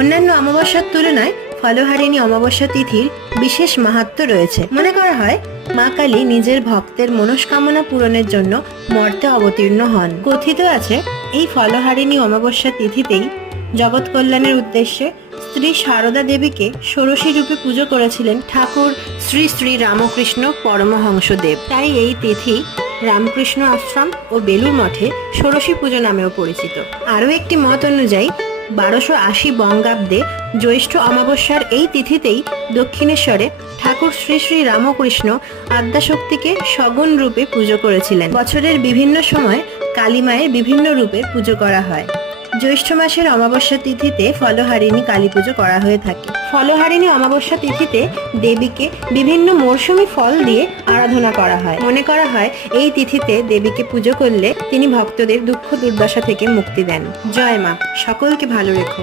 অন্যান্য অমাবস্যার তুলনায় ফলহারিণী অমাবস্যা তিথির বিশেষ মাহাত্ম্য রয়েছে। মনে করা হয় মা কালী নিজের ভক্তের মনস্কামনা পূরণের জন্য মর্তে অবতীর্ণ হন। কথিত আছে এই ফলহারিণী অমাবস্যা তিথিতেই জগৎ কল্যাণের উদ্দেশ্যে স্ত্রী সারদা দেবীকে ষোড়শী রূপে পুজো করেছিলেন ঠাকুর শ্রী শ্রী রামকৃষ্ণ পরমহংসদেব। তাই এই তিথি রামকৃষ্ণ আশ্রম ও বেলুর মঠে ষোড়শী পুজো নামেও পরিচিত। আরও একটি মত অনুযায়ী 1280 বঙ্গাব্দে জ্যৈষ্ঠ অমাবস্যার এই তিথিতেই দক্ষিণেশ্বরে ঠাকুর শ্রী শ্রী রামকৃষ্ণ আদ্যাশক্তিকে সগুণ রূপে পুজো করেছিলেন। বছরের বিভিন্ন সময় কালী মায়ের বিভিন্ন রূপে পুজো করা হয়। জ্যৈষ্ঠ মাসের অমাবস্যা তিথিতে ফলহারিণী কালী পুজো করা হয়ে থাকে। ফলহারিণী অমাবস্যা তিথিতে দেবীকে বিভিন্ন মরশুমি ফল দিয়ে আরাধনা করা হয়। মনে করা হয় এই তিথিতে দেবীকে পুজো করলে তিনি ভক্তদের দুঃখ দুর্দশা থেকে মুক্তি দেন। জয় মা, সকলকে ভালো রেখো।